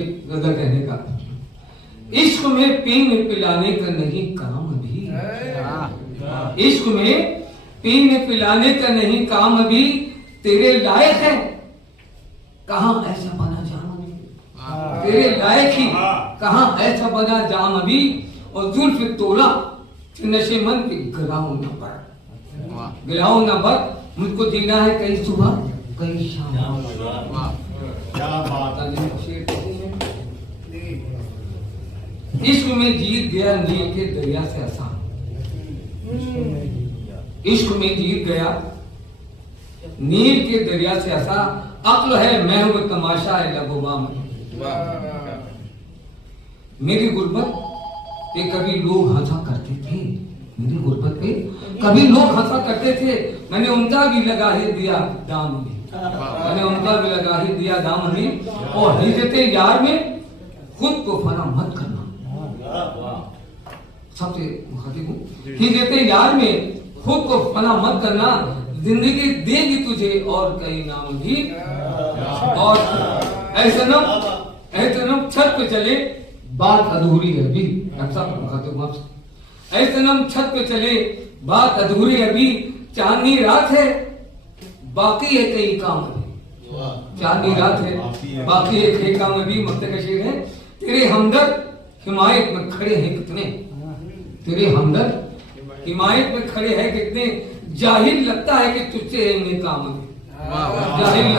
गजल कहने का, इश्क में पीने पिलाने का नहीं काम अभी, इश्क में पीने पिलाने का नहीं काम अभी, तेरे लायक है कहां ऐसा बना जाम अभी, तेरे लायक ही कहां ऐसा बना जाम अभी, और जुल्फ तोला नशे मन के गिलाओ न पर, गिलाओ न पर, मुझको जीना है कई सुबह कई शाम। इश्क में जीत गया नील के दरिया से आसान, इश्क में जीत गया नील के दरिया से आसान, अक्ल है मैं हूं तमाशा है लबोबा में। मेरी गुर्बत पे कभी लोग हंसा करते थे, मेरी गुर्बत पे कभी लोग हंसा करते थे, मैंने उनका भी लगा ही दिया दाम में, मैंने उनका भी लगा ही दिया दाम में। और हिजरते यार में खुद को फना मत करना, सबसे मुखातिब हूं, हिजरते यार में खुद को फना मत करना, जिंदगी देगी तुझे और कई नाम भी। और ऐसे नम छत पे चले बात अधूरी है अभी, ऐसे नम छत पे चले बात अधूरी अभी, चांदनी रात है बाकी है कई काम अभी, चांदनी रात है बाकी है कई काम अभी। मक्ते का शेर है, तेरे हमदर्द हिमायत में खड़े हैं कितने, तेरे हमदर्द हिमायत में खड़े हैं कितने, जाहिल लगता है कि तुझसे काम अभी, जाहिल